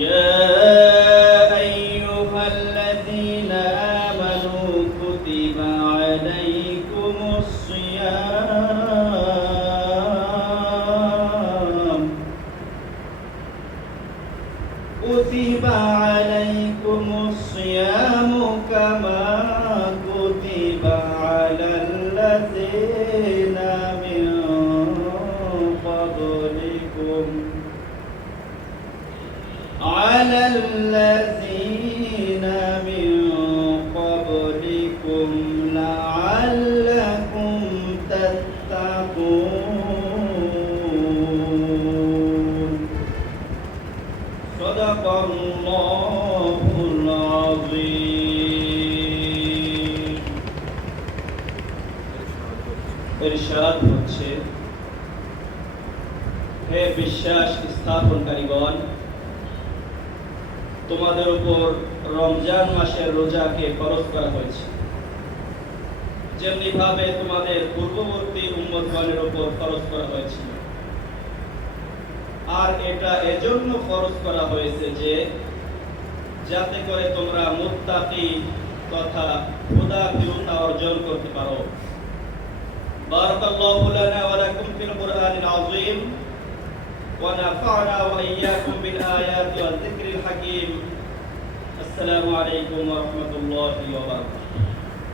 يا أيها الذين آمنوا كتب عليكم الصيام كما كتب على الذين من قبلكم لعلكم تتقون صدق الله العظيم ইরশাদ হচ্ছে, হে বিশ্বাস স্থাপনকারীগণ, তোমাদের উপর রমজান মাসের রোজাকে ফরজ করা হয়েছে, যেমনি ভাবে তোমাদের পূর্ববর্তী উম্মতগণের উপর ফরজ করা হয়েছিল। আর এটা এজন্য ফরজ করা হয়েছে যে যাতে করে তোমরা মুত্তাকি তথা খোদাভীরুতা অর্জন করতে পারো। বারাকাল্লাহু লানা ওয়া লাকুম ফিল কুরআনিল আযীম ওয়া নাফা'না ওয়া ইয়্যাকুম বিল আয়াতি ওয়াজ যিকরিল হাকীম। আসসালামু আলাইকুম ওয়া রাহমাতুল্লাহি ওয়া বারাকাতুহু।